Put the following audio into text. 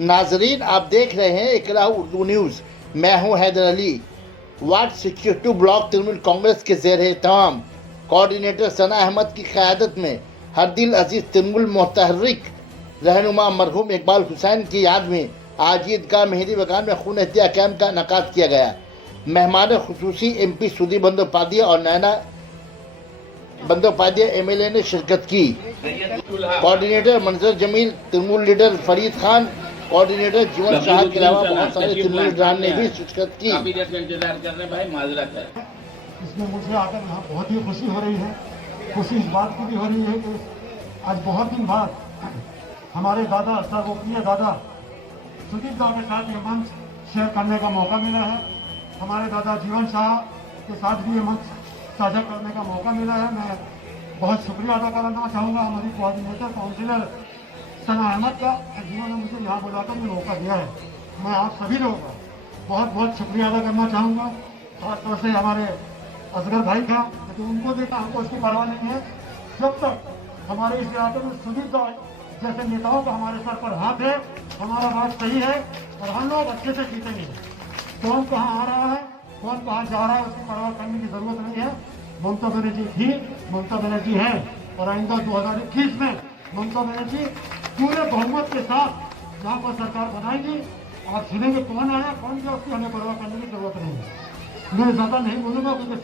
नाजरीन, आप देख रहे हैं इकरा उर्दू न्यूज़। मैं हूं हैदर अली। वार्ड 62 ब्लॉक तृणमूल कांग्रेस के ज़ेर तमाम कोऑर्डिनेटर सना अहमद की क़यादत में हर दिल अजीज़ तृणमूल मुतहर्रिक रहनुमा मरहूम इकबाल हुसैन की याद में आज ईदगाह मेहंदी बगान में खून एहतिया कैंप का इनेकाद किया गया। मेहमान खुसूसी MP सुधीर बंदोपाध्याय और नैना बंदोपाध्याय MLA ने शिरकत की। कोऑर्डिनेटर मंजर जमील, तृणमूल लीडर फरीद खान, कोऑर्डिनेटर जीवन शाह के अलावा बहुत सारे तृणमूल लीडरान ने भी शिरकत की। काफी देर से इंतजार कर रहे हैं भाई, माजरत है। इसमें मुझे आकर यहाँ बहुत ही खुशी हो रही है। खुशी इस बात की भी हो रही है कि आज बहुत दिन बाद हमारे दादा सर्वप्रिय दादा सुधीर दा के साथ ये मंच शेयर करने का मौका मिला है। हमारे दादा जीवन शाह के साथ भी ये मंच साझा करने का मौका मिला है। मैं बहुत शुक्रिया अदा करना चाहूँगा हमारी कोऑर्डिनेटर काउंसिलर सना अहमद का, जिन्होंने मुझे यहाँ बुलाकर ये मौका दिया है। मैं आप सभी लोगों का बहुत बहुत शुक्रिया अदा करना चाहूँगा, खासतौर से हमारे असगर भाई का, क्योंकि उनको देखा हमको उसकी परवाह नहीं है। जब तक हमारे इस इलाके में सुधीर दा जैसे नेताओं का हमारे सर पर हाथ है, हमारा बात सही है और हम लोग अच्छे से जीतेंगे। कौन कहाँ आ रहा है, कौन कहाँ जा रहा है, उसकी परवाह करने की जरूरत नहीं है। ममता बनर्जी थी, ममता बनर्जी है और आइंदा 2021 में ममता बनर्जी पूरे बहुमत के साथ यहाँ पर सरकार बनाएगी। आप सुनेंगे कौन आया कौन गया, उसकी हमें परवाह करने की जरूरत नहीं है। मैं ज्यादा नहीं बोलूँगा क्योंकि